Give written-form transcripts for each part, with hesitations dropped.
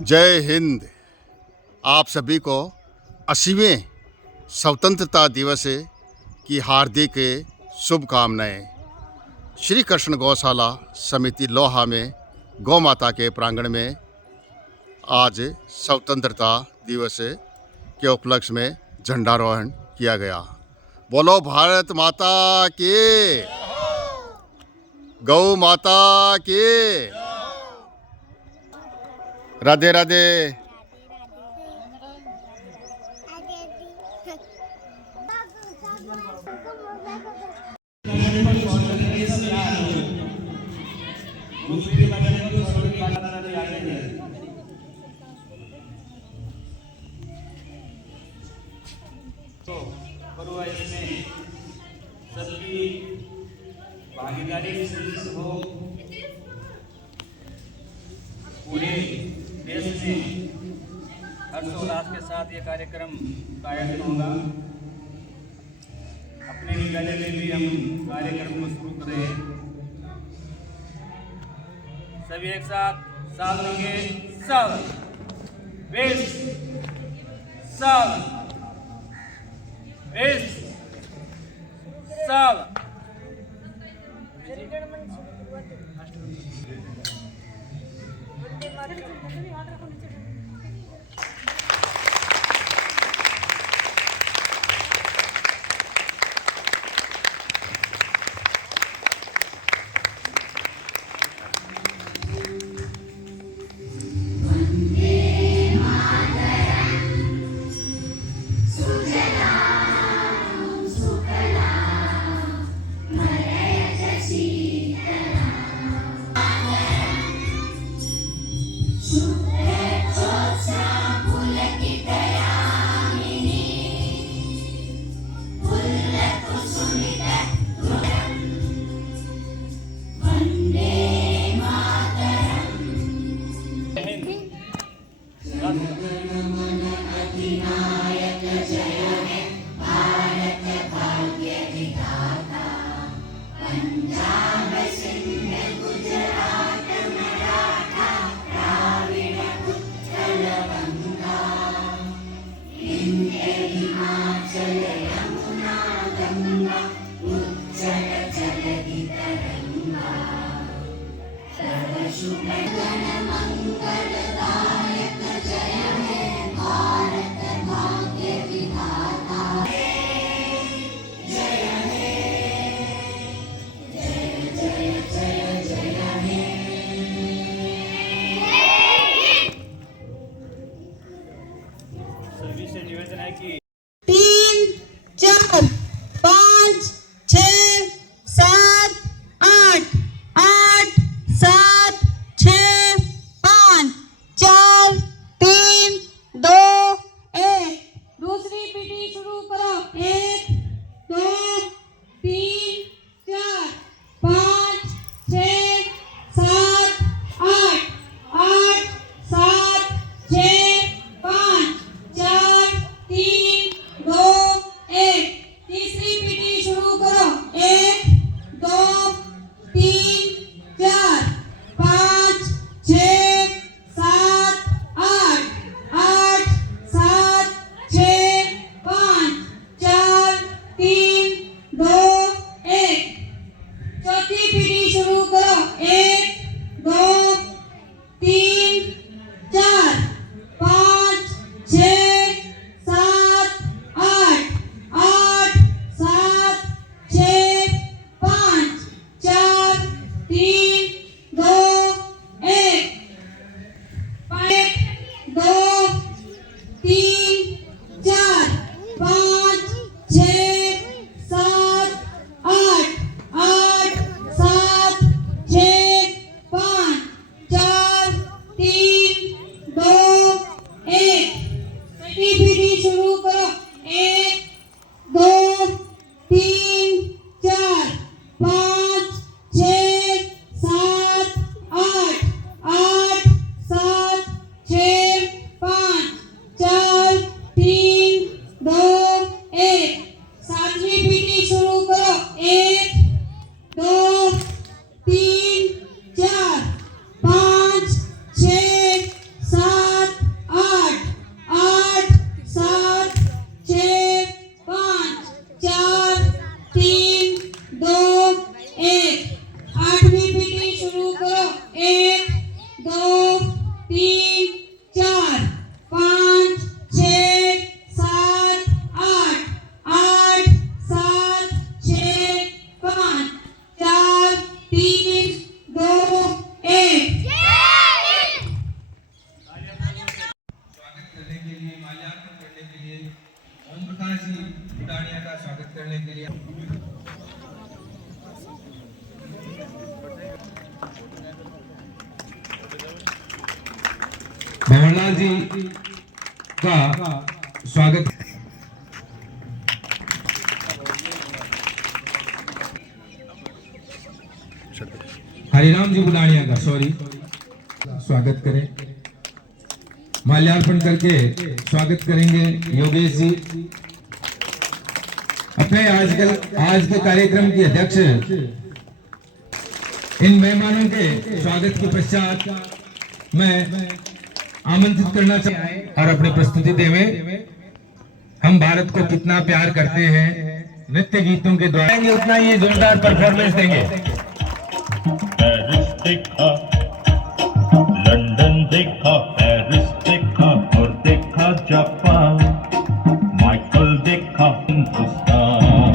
जय हिंद। आप सभी को 80वें स्वतंत्रता दिवस की हार्दिक शुभकामनाएं। श्री कृष्ण गौशाला समिति लोहा में गौ माता के प्रांगण में आज स्वतंत्रता दिवस के उपलक्ष्य में झंडारोहण किया गया। बोलो भारत माता की, गौ माता की। राधे राधे। तो बरुआ इसमें सबकी भागीदारी सुनिश्चित हो। पूरे देश में हर्षोल्लास के साथ ये कार्यक्रम का आयोजन होगा। अपने विद्यालय में भी हम कार्यक्रम को शुरू करें। सभी एक साथ लेंगे। सब वेस्ट सब वेस्ट सब। 3 4 5 6 7 8 8 7 6 5 4 3 2 1। स्वागत करने के लिए, माल्यार्पण करने के लिए ओम प्रकाश जी बुटानिया का स्वागत करने के लिए भंवरलाल जी का स्वागत हरिराम जी बुलानिया का स्वागत करें। माल्यार्पण करके स्वागत करेंगे योगेश जी। अपने आज के कार्यक्रम के अध्यक्ष इन मेहमानों के स्वागत के पश्चात मैं आमंत्रित करना चाहता और अपनी प्रस्तुति देवे। हम भारत को कितना प्यार करते हैं नृत्य गीतों के द्वारा उतना ही जोरदार परफॉर्मेंस देंगे। पेरिस देखा, लंदन देखा, पेरिस देखा और देखा जापान, माइकल देखा हिंदुस्तान,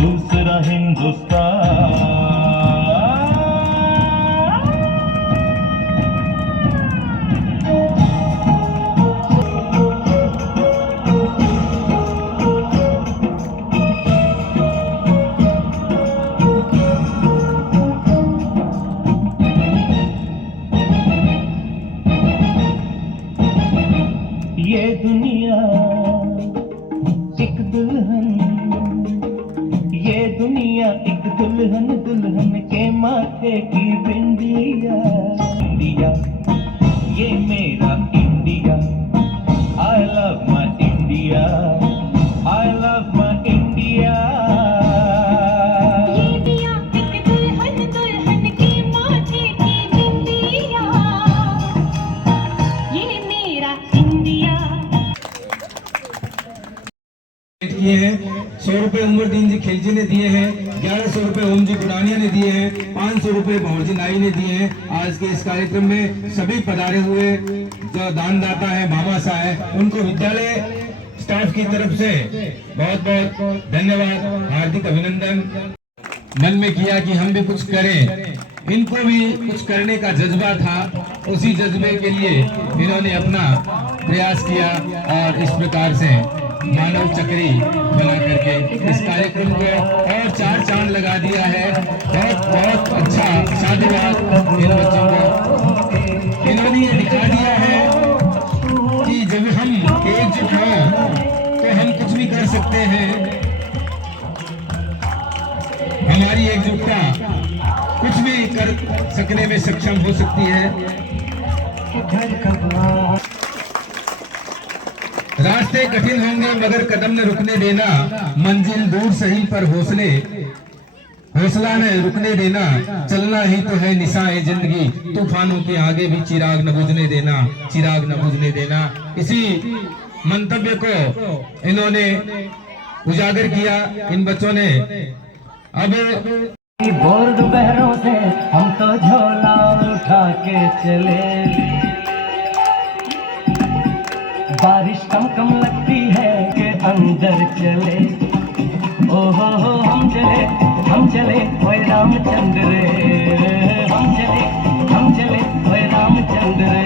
दूसरा हिंदुस्तान। ये दुनिया एक दुल्हन, ये दुनिया एक दुल्हन, दुल्हन के माथे की बिंदिया। इंडिया ये मेरा India, I love my India, I love my India. ये दिया एक दुल्हन, दुल्हन के माथे की बिंदिया, ये मेरा इंडिया। किए हैं 100 रुपए उमरदीन जी खिलजी ने दिए हैं, 1100 रुपए ओम जी गुडानिया ने दिए हैं, 500 रुपए भंवर जी नाई ने दिए हैं। आज के इस कार्यक्रम में सभी पधारे हुए जो दानदाता हैं भामा सा है, उनको विद्यालय स्टाफ की तरफ से बहुत बहुत धन्यवाद, हार्दिक अभिनंदन। मन में किया कि हम भी कुछ करें, इनको भी कुछ करने का जज्बा था, उसी जज्बे के लिए इन्होंने अपना प्रयास किया और इस प्रकार से मानव चक्री बना करके इस कार्यक्रम को और 4 चांद लगा दिया है। बहुत बहुत अच्छा साधुवाद इन बच्चों को। इन्होंने ये दिखा दिया है कि जब हम एकजुट हों तो हम कुछ भी कर सकते हैं। हमारी एकजुटता कुछ भी कर सकने में सक्षम हो सकती है। रास्ते कठिन होंगे मगर कदम न रुकने देना, मंजिल दूर सही पर हौसला न रुकने देना, चलना ही तो है निशाए जिंदगी, तूफानों के आगे भी चिराग न बुझने देना, चिराग न बुझने देना। इसी मंतव्य को इन्होंने उजागर किया इन बच्चों ने। अब बोर्ड बहरों से हम तो झोला उठा के चले, बारिश कम कम लगती है के अंदर चले। ओहो हो हम चले ओए रामचंद्र रे, हम चले ओए रामचंद्र रे।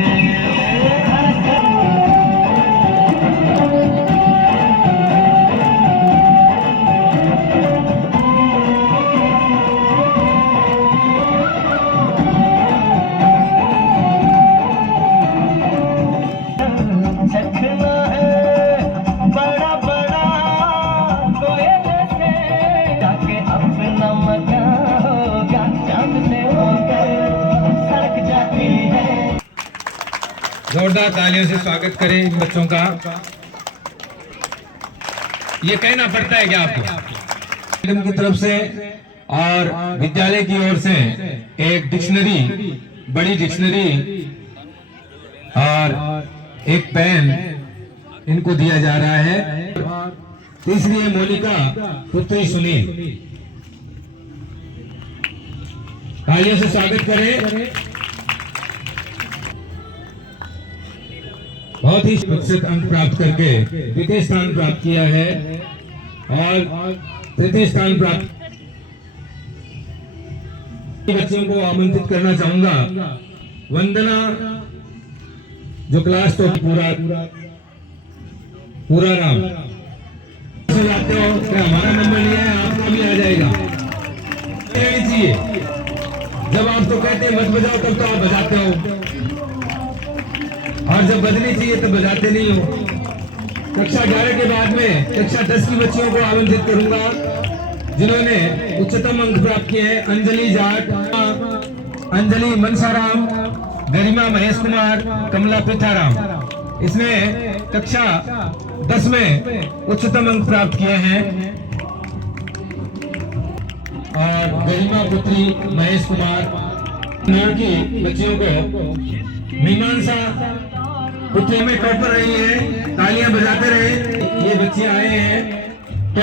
जोरदार तालियों से स्वागत करें इन बच्चों का। ये कहना पड़ता है क्या आपको की तरफ से और विद्यालय की ओर से एक डिक्शनरी, बड़ी डिक्शनरी और एक पेन इनको दिया जा रहा है। तीसरी है मोनिका पुत्री सुनील, तालियों से स्वागत करें। बहुत ही प्रतिशत अंक प्राप्त करके द्वितीय स्थान प्राप्त किया है और तृतीय स्थान प्राप्त बच्चों को आमंत्रित करना चाहूंगा। वंदना जो क्लास तो पूरा राम जाते हो तो हमारा नंबर लिया है, आपका भी आ जाएगा। चाहिए जब आप तो कहते हैं मत बजाओ तब तो आप बजाते हो, और जब बजनी चाहिए तो बजाते नहीं हो। कक्षा 11 के बाद में कक्षा 10 की बच्चियों को आमंत्रित करूंगा जिन्होंने उच्चतम अंक प्राप्त किए हैं। अंजलि जाट, अंजलि मनसाराम, गरिमा महेश कुमार, कमला पृथाराम, इसने कक्षा 10 में उच्चतम अंक प्राप्त किए हैं। और गरिमा पुत्री महेश कुमार की बच्चियों को मीमांसा पुत्री में टॉपर रही है, तालियां बजाते रहे। ये बच्चे आए हैं तो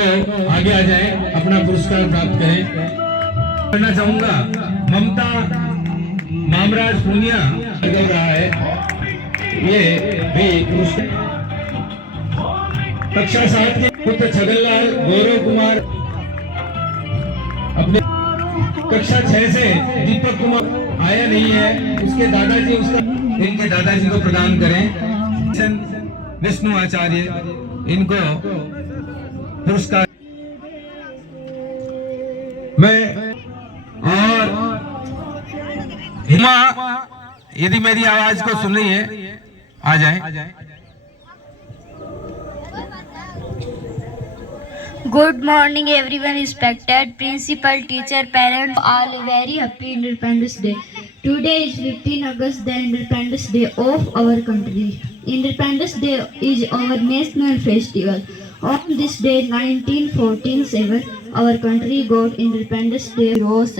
आगे आ जाएं, अपना पुरस्कार प्राप्त करें। करना चाहूंगा ममता मामराज पूनिया लग रहा है, ये भी पुरस्कार। कक्षा 7 के पुत्र छगनलाल गौरव कुमार, अपने कक्षा 6 से दीपक कुमार आया नहीं है, उसके दादाजी इनके दादाजी को प्रदान करें। विष्णु आचार्य इनको पुरस्कार। मैं और हिमा यदि मेरी आवाज को सुन रही है आ जाए। Good morning everyone, respected principal, teacher, parents, all very happy Independence Day. Today is 15 August, the Independence Day of our country. Independence Day is our national festival. On this day 1947, our country got Independence Day. Heroes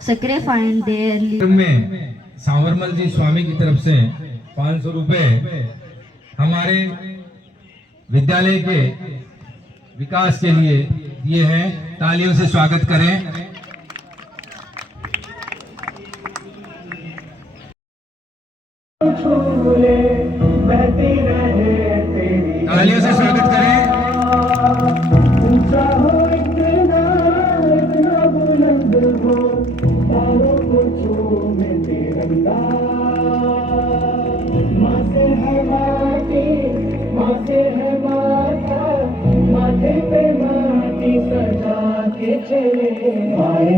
sacrificed their lives. में सांवरमल जी स्वामी की तरफ से 500 रुपए हमारे विद्यालय के विकास के लिए दिए हैं। तालियों से स्वागत करें। तालियों से स्वागत करें। माथे पे माटी सजा के चले आए।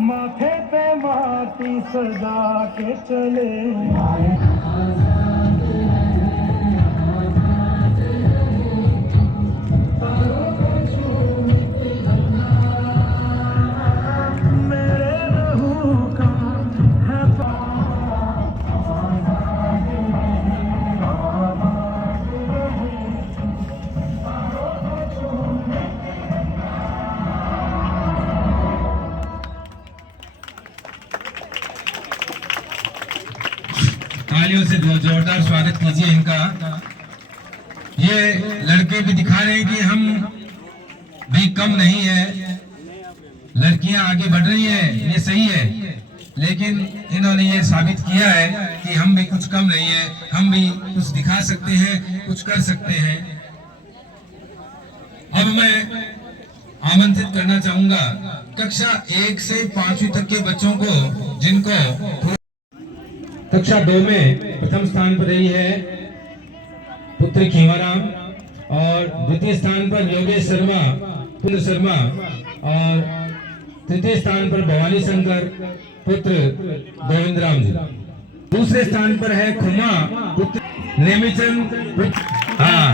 माथे पे माटी सजा के चले आए। तालियों से जोरदार स्वागत कीजिए इनका। ये लड़के भी दिखा रहे हैं कि हम भी कम नहीं है, लड़कियां आगे बढ़ रही हैं, ये सही है, लेकिन इन्होंने ये साबित किया है कि हम भी कुछ कम नहीं है, हम भी कुछ दिखा सकते हैं, कुछ कर सकते हैं। अब मैं आमंत्रित करना चाहूंगा कक्षा 1 से 5वीं तक के बच्चों को, जिनको कक्षा 2 में प्रथम स्थान पर रही है पुत्र खीवाराम, और द्वितीय स्थान पर योगेश शर्मा, पुत्र शर्मा, और तृतीय स्थान पर भवानी शंकर पुत्र गोविंद राम जी। दूसरे स्थान पर है खुमा पुत्र नेमीचंद। हाँ,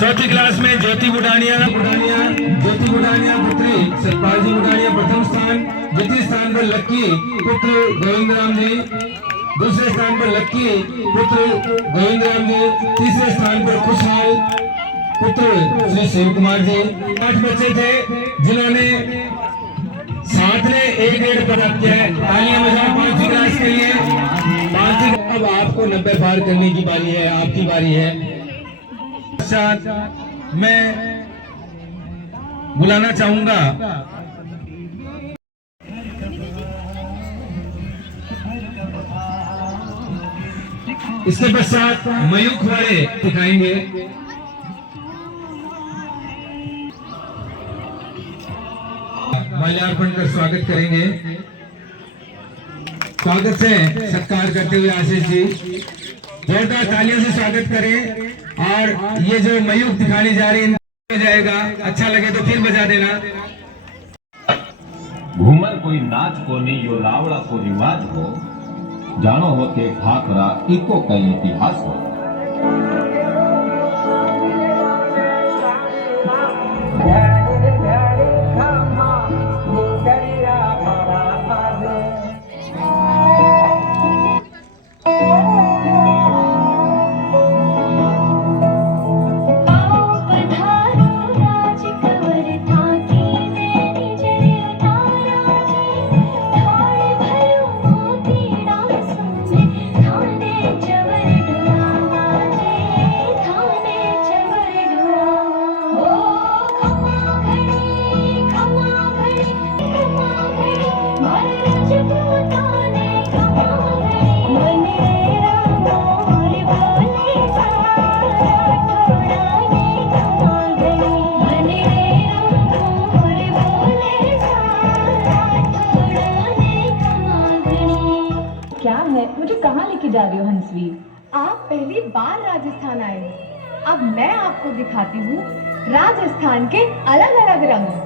चौथी क्लास में ज्योति बुडानिया पुत्री सतपाल जी बुडानिया प्रथम स्थान। द्वितीय स्थान पर लक्की पुत्र गोविंद राम जी, दूसरे स्थान पर लक्की पुत्र गोविंद राम जी, तीसरे स्थान पर खुशहाल पुत्र श्री शिव कुमार जी। 8 बच्चे थे जिन्होंने 7 ने A ग्रेड प्राप्त किया है। तालियां बजाएं 5वीं क्लास के लिए। आपको 90 पार करने की बारी है, आपकी बारी है। साथ मैं बुलाना चाहूंगा इसके पश्चात मयूख वाले दिखाएंगे। माल्यार्पण कर स्वागत करेंगे। स्वागत से सत्कार करते हुए आशीष जी जोरदार तालियों से स्वागत करें। और ये जो मयूख दिखाने जा रहे हैं हो जाएगा, अच्छा लगे तो फिर बजा देना। घूमर कोई नाच को नहीं यो लावड़ा को रिवाज हो, जानो हो के ठाकरा इको कई इतिहास हो। क्या है, मुझे कहाँ लेके जा रही हो हंसवीर? आप पहली बार राजस्थान आए हो, अब मैं आपको दिखाती हूँ राजस्थान के अलग अलग रंग।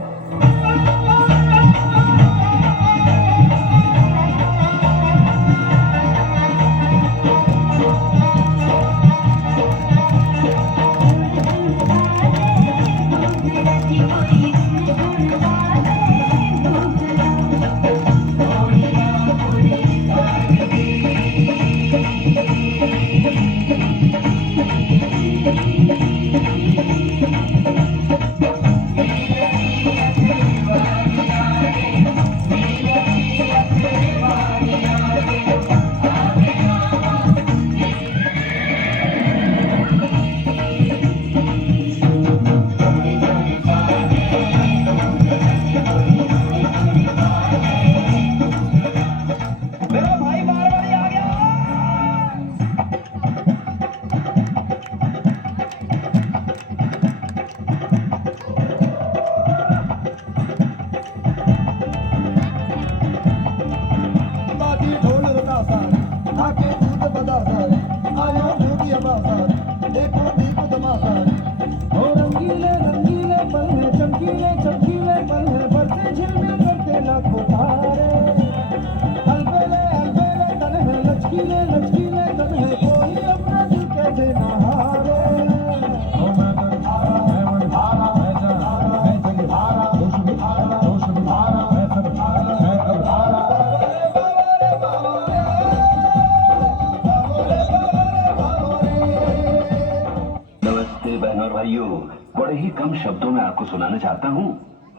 भाइयों, बड़े ही कम शब्दों में आपको सुनाना चाहता हूँ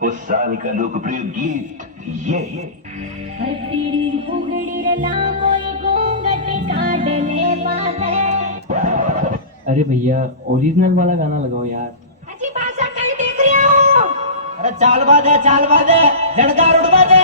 उस साल का लोकप्रिय गीत ये। अरे भैया ओरिजिनल वाला गाना लगाओ यार। अच्छी भाषा कहीं देख रही हो? अरे चाल बाज है जड़दार उड़ बाज है।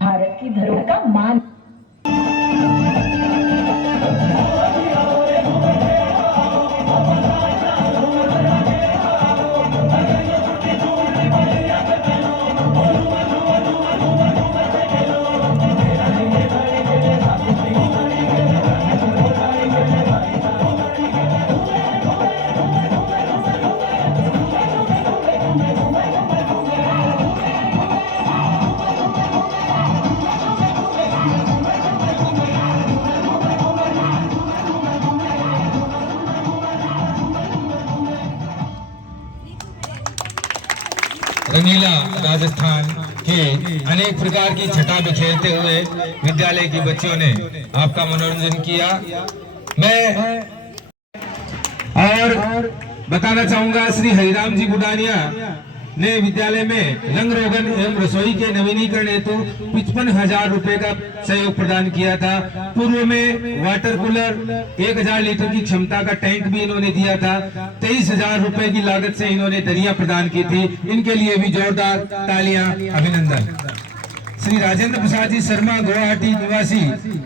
भारत की धरोहर का मान। जिला राजस्थान के अनेक प्रकार की छटा बिखेरते हुए विद्यालय की बच्चियों ने आपका मनोरंजन किया। मैं और बताना चाहूंगा, श्री हरिराम जी बुडानिया ने विद्यालय में रंग रोगन एवं रसोई के नवीनीकरण हेतु 55,000 रुपए का सहयोग प्रदान किया था। पूर्व में वाटर कूलर 1,000 लीटर की क्षमता का टैंक भी इन्होंने दिया था। 23,000 रुपए की लागत से इन्होंने दरिया प्रदान की थी। इनके लिए भी जोरदार तालियां, अभिनंदन। श्री राजेंद्र प्रसाद जी शर्मा गुवाहाटी निवासी,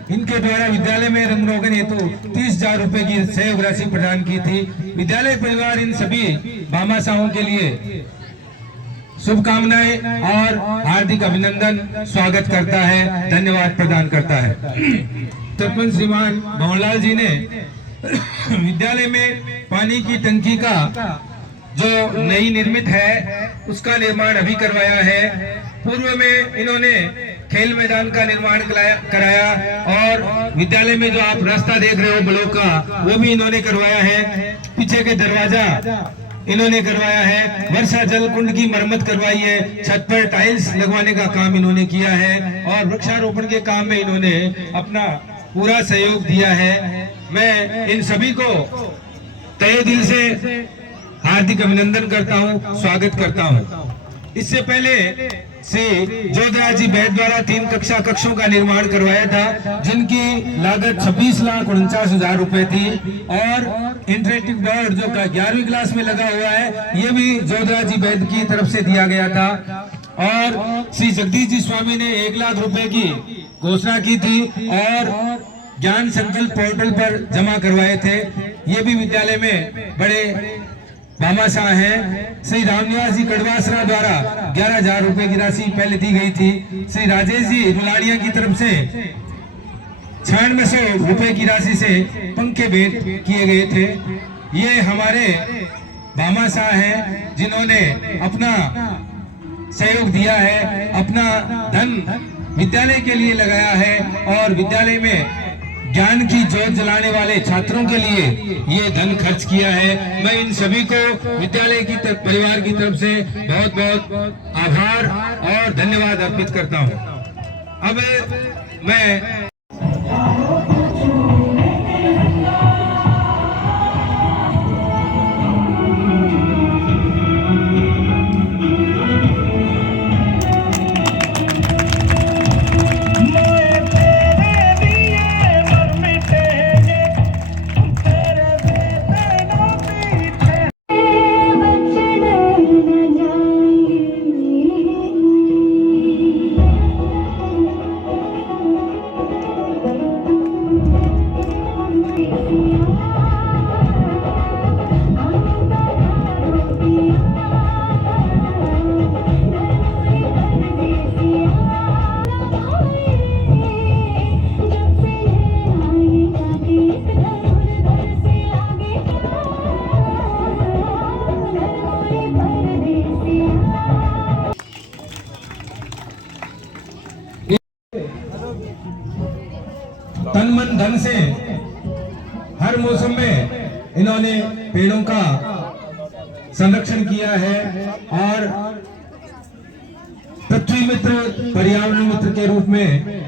इनके द्वारा विद्यालय में रंग रोगन हेतु 30,000 रुपए की सहयोग राशि प्रदान की थी। विद्यालय परिवार इन सभी भामाशाहों के लिए शुभकामनाएं और हार्दिक अभिनंदन स्वागत करता है, धन्यवाद प्रदान करता है। सरपंच श्रीमान भवनलाल जी ने विद्यालय में पानी की टंकी का जो नई निर्मित है उसका निर्माण अभी करवाया है। पूर्व में इन्होंने खेल मैदान का निर्माण कराया और विद्यालय में जो आप रास्ता देख रहे हो ब्लॉक का, वो भी इन्होंने करवाया है। पीछे के दरवाजा इन्होंने करवाया है। वर्षा जल कुंड की मरम्मत करवाई है। छत पर टाइल्स लगवाने का काम इन्होंने किया है और वृक्षारोपण के काम में इन्होंने अपना पूरा सहयोग दिया है। मैं इन सभी को तहे दिल से हार्दिक अभिनंदन करता हूं, स्वागत करता हूं। इससे पहले से जोधराज जी बैद द्वारा 3 कक्षों का निर्माण करवाया था, जिनकी लागत 26,49,000 रुपए थी। और इंटरेक्टिव बोर्ड जो 11वीं क्लास में लगा हुआ है, ये भी जोधराज जी बैद की तरफ से दिया गया था। और श्री जगदीश जी स्वामी ने 1 लाख रुपए की घोषणा की थी और ज्ञान संकल्प पोर्टल पर जमा करवाए थे। ये भी विद्यालय में बड़े भामाशाह है। श्री रामनिवास जी कड़वासरा द्वारा 11,000 रुपए की राशि पहले दी गई थी। श्री राजेश जी रुलानिया की तरफ से 9600 रुपए की राशि से पंखे भेंट किए गए थे। ये हमारे भामाशाह हैं जिन्होंने अपना सहयोग दिया है, अपना धन विद्यालय के लिए लगाया है और विद्यालय में ज्ञान की ज्योत जलाने वाले छात्रों के लिए ये धन खर्च किया है। मैं इन सभी को विद्यालय की परिवार की तरफ से बहुत बहुत आभार और धन्यवाद अर्पित करता हूं। अब मैं तन मन धन से हर मौसम में इन्होंने पेड़ों का संरक्षण किया है और पृथ्वी मित्र, पर्यावरण मित्र के रूप में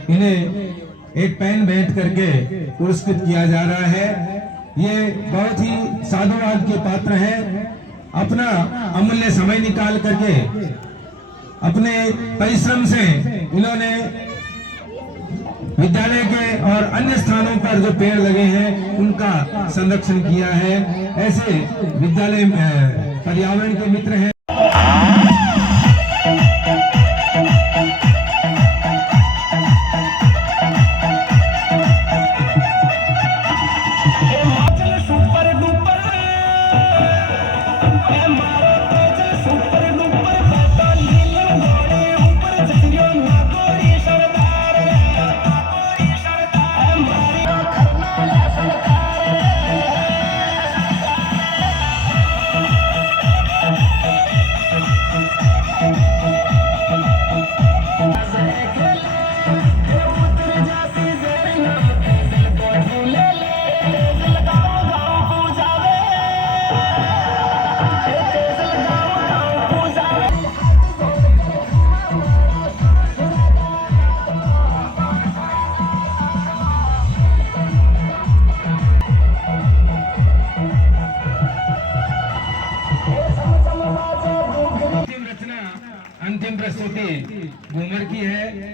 इन्हें एक पेन भेंट करके पुरस्कृत किया जा रहा है। ये बहुत ही साधुवाद के पात्र हैं। अपना अमूल्य समय निकाल करके अपने परिश्रम से इन्होंने विद्यालय के और अन्य स्थानों पर जो पेड़ लगे हैं उनका संरक्षण किया है। ऐसे विद्यालय पर्यावरण के मित्र हैं। है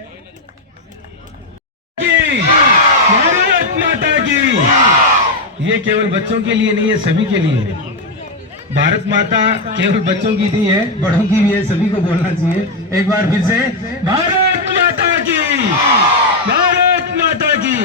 भारत माता की। ये केवल बच्चों के लिए नहीं है, सभी के लिए है। भारत माता केवल बच्चों की नहीं है, बड़ों की भी है, सभी को बोलना चाहिए। एक बार फिर से भारत माता की, भारत माता की।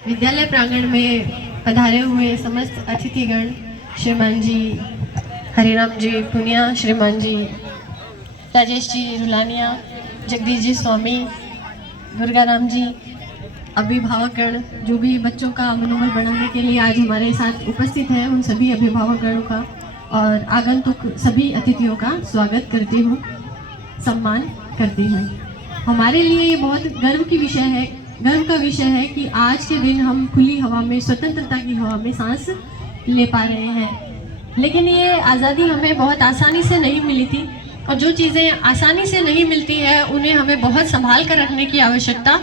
विद्यालय प्रांगण में पधारे हुए समस्त अतिथिगण, श्रीमान जी हरिराम जी पुनिया, श्रीमान जी राजेश जी रुलानिया, जगदीश जी स्वामी, दुर्गाराम जी, अभिभावकगण जो भी बच्चों का मनोबल बढ़ाने के लिए आज हमारे साथ उपस्थित हैं, उन सभी अभिभावकगणों का और आगंतुक सभी अतिथियों का स्वागत करती हूँ, सम्मान करती हूँ। हमारे लिए ये बहुत गर्व का विषय है कि आज के दिन हम खुली हवा में, स्वतंत्रता की हवा में सांस ले पा रहे हैं। लेकिन ये आज़ादी हमें बहुत आसानी से नहीं मिली थी और जो चीज़ें आसानी से नहीं मिलती है उन्हें हमें बहुत संभाल कर रखने की आवश्यकता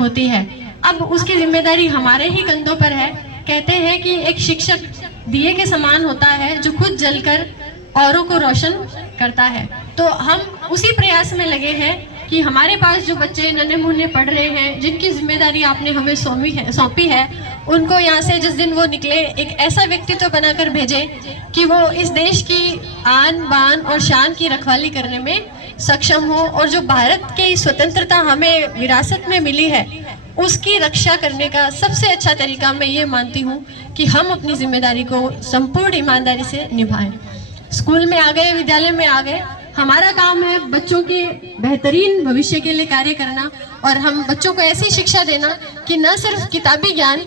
होती है। अब उसकी जिम्मेदारी हमारे ही कंधों पर है। कहते हैं कि एक शिक्षक दिए के समान होता है जो खुद जलकर औरों को रोशन करता है। तो हम उसी प्रयास में लगे हैं कि हमारे पास जो बच्चे नन्हे मुन्ने पढ़ रहे हैं, जिनकी जिम्मेदारी आपने हमें सौंपी है, उनको यहाँ से जिस दिन वो निकले एक ऐसा व्यक्तित्व बनाकर भेजें कि वो इस देश की आन बान और शान की रखवाली करने में सक्षम हो और जो भारत की स्वतंत्रता हमें विरासत में मिली है उसकी रक्षा करने का सबसे अच्छा तरीका मैं ये मानती हूँ कि हम अपनी जिम्मेदारी को संपूर्ण ईमानदारी से निभाएं। स्कूल में आ गए, विद्यालय में आ गए, हमारा काम है बच्चों के बेहतरीन भविष्य के लिए कार्य करना और हम बच्चों को ऐसी शिक्षा देना कि न सिर्फ किताबी ज्ञान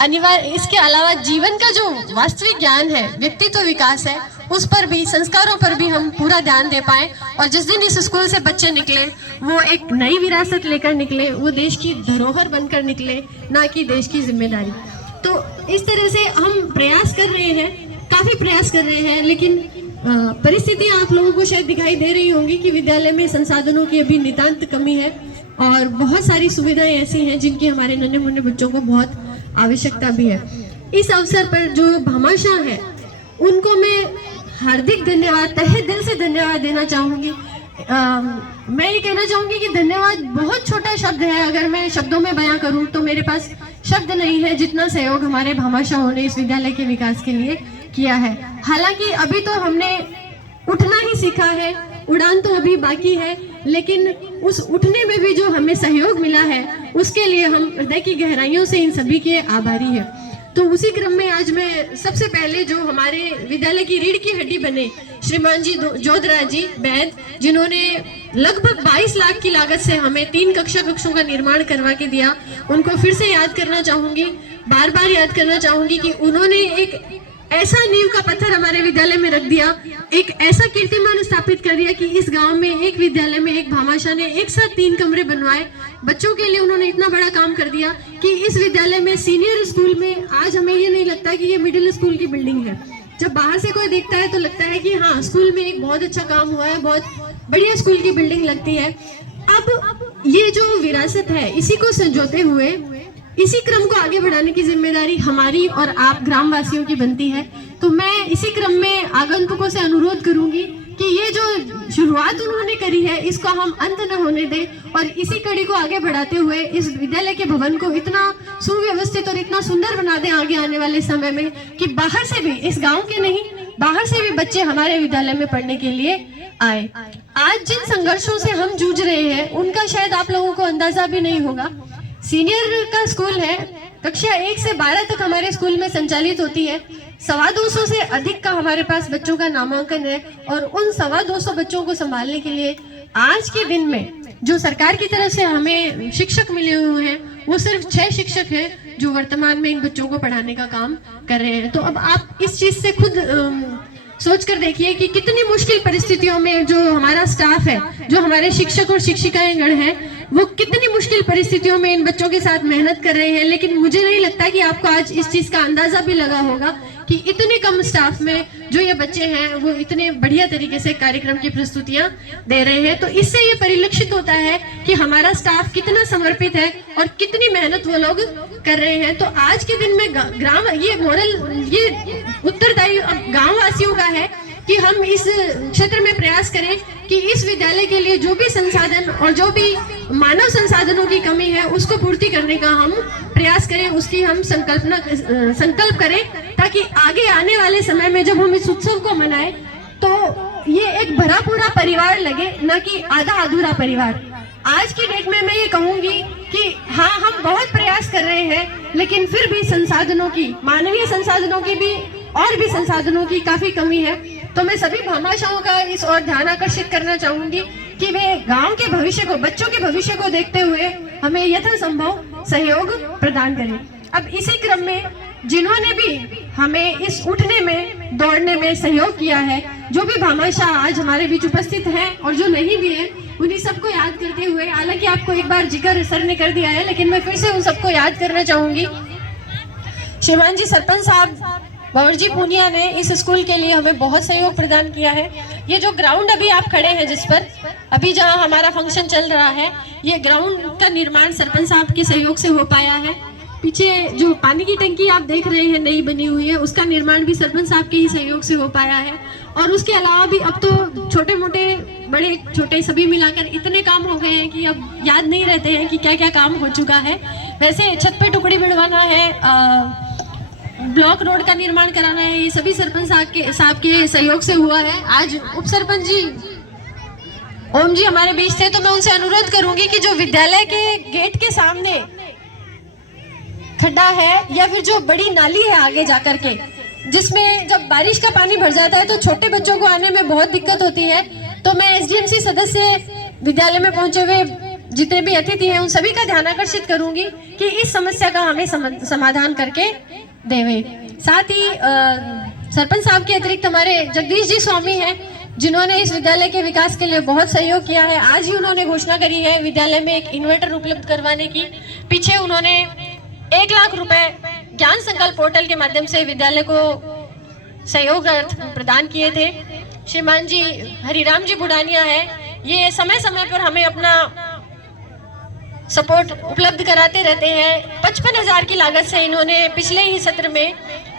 अनिवार्य, इसके अलावा जीवन का जो वास्तविक ज्ञान है, व्यक्तित्व विकास है, उस पर भी, संस्कारों पर भी हम पूरा ध्यान दे पाएं। और जिस दिन इस स्कूल से बच्चे निकले वो एक नई विरासत लेकर निकले, वो देश की धरोहर बनकर निकले, ना कि देश की जिम्मेदारी। तो इस तरह से हम प्रयास कर रहे हैं, काफ़ी प्रयास कर रहे हैं, लेकिन परिस्थितियाँ आप लोगों को शायद दिखाई दे रही होंगी कि विद्यालय में संसाधनों की अभी नितांत कमी है और बहुत सारी सुविधाएं ऐसी हैं जिनकी हमारे नन्हे मुन्ने बच्चों को बहुत आवश्यकता भी है। इस अवसर पर जो भामाशाह है उनको मैं हार्दिक धन्यवाद, तहे दिल से धन्यवाद देना चाहूँगी। मैं ये कहना चाहूँगी कि धन्यवाद बहुत छोटा शब्द है, अगर मैं शब्दों में बयां करूँ तो मेरे पास शब्द नहीं है जितना सहयोग हमारे भामाशाहों ने इस विद्यालय के विकास के लिए किया है। हालांकि अभी तो हमने उठना ही सीखा है, उड़ान तो अभी बाकी है, लेकिन उस उठने में भी जो हमें सहयोग मिला है उसके लिए हम हृदय की गहराइयों से इन सभी के आभारी हैं। तो उसी क्रम में आज मैं सबसे पहले जो हमारे विद्यालय की रीढ़ की हड्डी बने श्रीमान जी जोधराज जी बैद, जिन्होंने लगभग 22 लाख की लागत से हमें 3 कक्षों का निर्माण करवा के दिया, उनको फिर से याद करना चाहूँगी, बार बार याद करना चाहूँगी कि उन्होंने एक ऐसा नींव का पत्थर हमारे विद्यालय में रख दिया, एक ऐसा कीर्तिमान स्थापित कर दिया कि इस गांव में एक विद्यालय में एक भामाशाह ने एक साथ 3 कमरे बनवाए। बच्चों के लिए उन्होंने इतना बड़ा काम कर दिया कि इस विद्यालय में सीनियर स्कूल में आज हमें ये नहीं लगता कि ये मिडिल स्कूल की बिल्डिंग है। जब बाहर से कोई देखता है तो लगता है कि हाँ, स्कूल में एक बहुत अच्छा काम हुआ है, बहुत बढ़िया स्कूल की बिल्डिंग लगती है। अब ये जो विरासत है इसी को संजोते हुए इसी क्रम को आगे बढ़ाने की जिम्मेदारी हमारी और आप ग्रामवासियों की बनती है। तो मैं इसी क्रम में आगंतुकों से अनुरोध करूंगी कि ये जो शुरुआत उन्होंने करी है इसको हम अंत न होने दें और इसी कड़ी को आगे बढ़ाते हुए इस विद्यालय के भवन को इतना सुव्यवस्थित और इतना सुंदर बना दें आगे आने वाले समय में कि बाहर से भी, इस गांव के नहीं, बाहर से भी बच्चे हमारे विद्यालय में पढ़ने के लिए आए। आज जिन संघर्षों से हम जूझ रहे हैं उनका शायद आप लोगों को अंदाजा भी नहीं होगा। सीनियर का स्कूल है, कक्षा 1 से 12 तक हमारे स्कूल में संचालित होती है। 250 से अधिक का हमारे पास बच्चों का नामांकन है और उन 250 बच्चों को संभालने के लिए आज के दिन में जो सरकार की तरफ से हमें शिक्षक मिले हुए हैं वो सिर्फ 6 शिक्षक हैं जो वर्तमान में इन बच्चों को पढ़ाने का काम कर रहे हैं। तो अब आप इस चीज से खुद सोच कर देखिए कि कितनी मुश्किल परिस्थितियों में जो हमारा स्टाफ है, जो हमारे शिक्षक और शिक्षिकाएं गण हैं, वो कितनी मुश्किल परिस्थितियों में इन बच्चों के साथ मेहनत कर रहे हैं। लेकिन मुझे नहीं लगता कि आपको आज इस चीज का अंदाजा भी लगा होगा कि इतने कम स्टाफ में जो ये बच्चे हैं वो इतने बढ़िया तरीके से कार्यक्रम की प्रस्तुतियां दे रहे हैं। तो इससे ये परिलक्षित होता है कि हमारा स्टाफ कितना समर्पित है और कितनी मेहनत वो लोग कर रहे हैं। तो आज के दिन में ग्राम ये उत्तरदायी गांव वासियों का है कि हम इस क्षेत्र में प्रयास करें कि इस विद्यालय के लिए जो भी संसाधन और जो भी मानव संसाधनों की कमी है उसको पूर्ति करने का हम प्रयास करें, उसकी हम संकल्प करें ताकि आगे आने वाले समय में जब हम इस उत्सव को मनाएं तो ये एक भरा पूरा परिवार लगे, न कि आधा अधूरा परिवार। आज की डेट में मैं ये कहूंगी कि हाँ, हम बहुत प्रयास कर रहे हैं लेकिन फिर भी संसाधनों की, मानवीय संसाधनों की भी और भी संसाधनों की काफी कमी है। तो मैं सभी भामाशाहों का इस ओर ध्यान आकर्षित करना चाहूंगी कि वे गांव के भविष्य को, बच्चों के भविष्य को देखते हुए हमें यथासंभव सहयोग प्रदान करें। अब इसी क्रम में जिन्होंने भी हमें इस उठने में, दौड़ने में सहयोग किया है, जो भी भामाशाह आज हमारे बीच उपस्थित हैं और जो नहीं भी है, उन्हीं सबको याद करते हुए, हालांकि आपको एक बार जिक्र सर ने कर दिया है लेकिन मैं फिर से उन सबको याद करना चाहूंगी। श्रीमान जी सरपंच साहब भंवर जी पूनिया ने इस स्कूल के लिए हमें बहुत सहयोग प्रदान किया है। ये जो ग्राउंड अभी आप खड़े हैं, जिस पर अभी जहां हमारा फंक्शन चल रहा है, ये ग्राउंड का निर्माण सरपंच साहब के सहयोग से हो पाया है। पीछे जो पानी की टंकी आप देख रहे हैं नई बनी हुई है, उसका निर्माण भी सरपंच साहब के ही सहयोग से हो पाया है। और उसके अलावा भी अब तो छोटे मोटे, बड़े छोटे सभी मिलाकर इतने काम हो गए हैं कि अब याद नहीं रहते हैं कि क्या क्या काम हो चुका है। वैसे छत पे टुकड़ी बिड़वाना है, ब्लॉक रोड का निर्माण कराना है, ये सभी सरपंच साहब के सहयोग से हुआ है। आज उप सरपंच जी ओम जी हमारे बीच थे, तो मैं उनसे अनुरोध करूंगी कि जो विद्यालय के गेट के सामने खड्डा है या फिर जो बड़ी नाली है आगे जाकर के, जिसमें जब बारिश का पानी भर जाता है तो छोटे बच्चों को आने में बहुत दिक्कत होती है, तो मैं एसडीएमसी सदस्य, विद्यालय में पहुंचे हुए जितने भी अतिथि हैं, उन सभी का ध्यान आकर्षित करूंगी कि इस समस्या का हमें समाधान करके देवे। साथ ही सरपंच साहब के अतिरिक्त हमारे जगदीश जी स्वामी हैं, जिन्होंने इस विद्यालय के विकास के लिए बहुत सहयोग किया है। आज ही उन्होंने घोषणा करी है विद्यालय में एक इन्वर्टर उपलब्ध करवाने की। पीछे उन्होंने 1 लाख रुपए ज्ञान संकल्प पोर्टल के माध्यम से विद्यालय को सहयोग प्रदान किए थे। श्रीमान जी हरिराम जी बुढ़ानिया है, ये समय समय पर हमें अपना सपोर्ट उपलब्ध कराते रहते हैं। 55,000 की लागत से इन्होंने पिछले ही सत्र में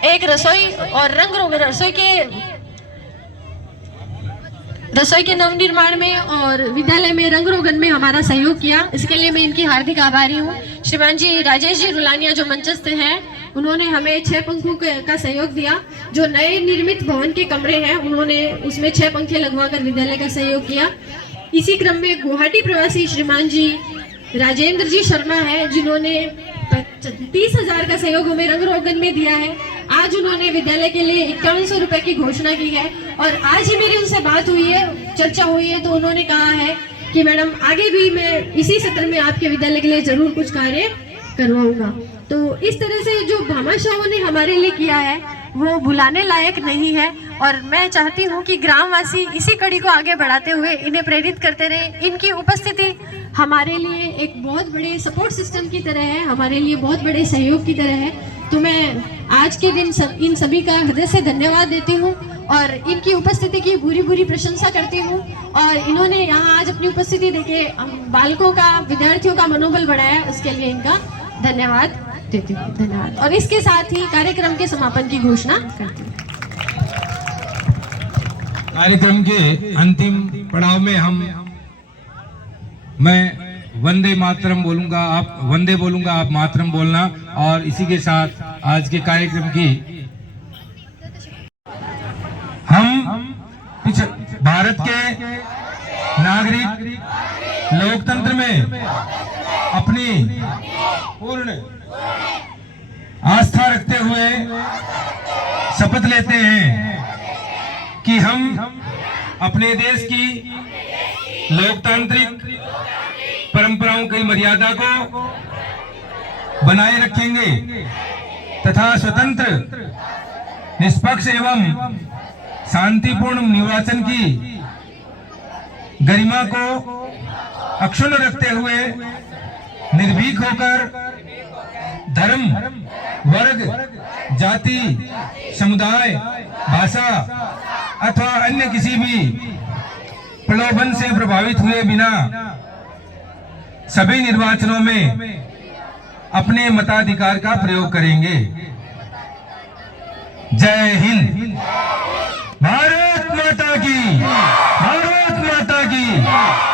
एक रसोई और रसोई के नवनिर्माण में और विद्यालय में रंग रोगन में हमारा सहयोग किया। इसके लिए मैं इनकी हार्दिक आभारी हूँ। श्रीमान जी राजेश जी रुलानिया जो मंचस्थ हैं, उन्होंने हमें 6 पंखों का सहयोग दिया। जो नए निर्मित भवन के कमरे हैं उन्होंने उसमें 6 पंखे लगवाकर विद्यालय का सहयोग किया। इसी क्रम में गुवाहाटी प्रवासी श्रीमान जी राजेंद्र जी शर्मा है, जिन्होंने 30,000 का सहयोग हमें रंग रोगन में दिया है। आज उन्होंने विद्यालय के लिए 5100 रुपए की घोषणा की है और आज ही मेरी उनसे बात हुई है, चर्चा हुई है, तो उन्होंने कहा है कि मैडम आगे भी मैं इसी सत्र में आपके विद्यालय के लिए जरूर कुछ कार्य करवाऊंगा। तो इस तरह से जो भामाशाहों ने हमारे लिए किया है वो भुलाने लायक नहीं है और मैं चाहती हूँ कि ग्रामवासी इसी कड़ी को आगे बढ़ाते हुए इन्हें प्रेरित करते रहे। इनकी उपस्थिति हमारे लिए एक बहुत बड़े सपोर्ट सिस्टम की तरह है, हमारे लिए बहुत बड़े सहयोग की तरह है। तो मैं आज के दिन इन सभी का हृदय से धन्यवाद देती हूँ और इनकी उपस्थिति की पूरी प्रशंसा करती हूँ। और इन्होंने यहाँ आज अपनी उपस्थिति देके बालकों का, विद्यार्थियों का मनोबल बढ़ाया, उसके लिए इनका धन्यवाद देती हूँ। धन्यवाद। और इसके साथ ही कार्यक्रम के समापन की घोषणा करती हूँ। कार्यक्रम के अंतिम पड़ाव में मैं वंदे मातरम बोलूंगा, आप वंदे बोलूंगा, आप मातरम बोलना, और इसी के साथ आज के कार्यक्रम की हम भारत के नागरिक लोकतंत्र में अपनी पूर्ण आस्था रखते हुए शपथ लेते हैं कि हम अपने देश की लोकतांत्रिक परंपराओं की मर्यादा को बनाए रखेंगे तथा स्वतंत्र, निष्पक्ष एवं शांतिपूर्ण निर्वाचन की गरिमा को अक्षुण्ण रखते हुए निर्भीक होकर धर्म, वर्ग, जाति, समुदाय, भाषा अथवा अन्य किसी भी प्रलोभन से प्रभावित हुए बिना सभी निर्वाचनों में अपने मताधिकार का प्रयोग करेंगे। जय हिंद। भारत माता की, भारत माता की।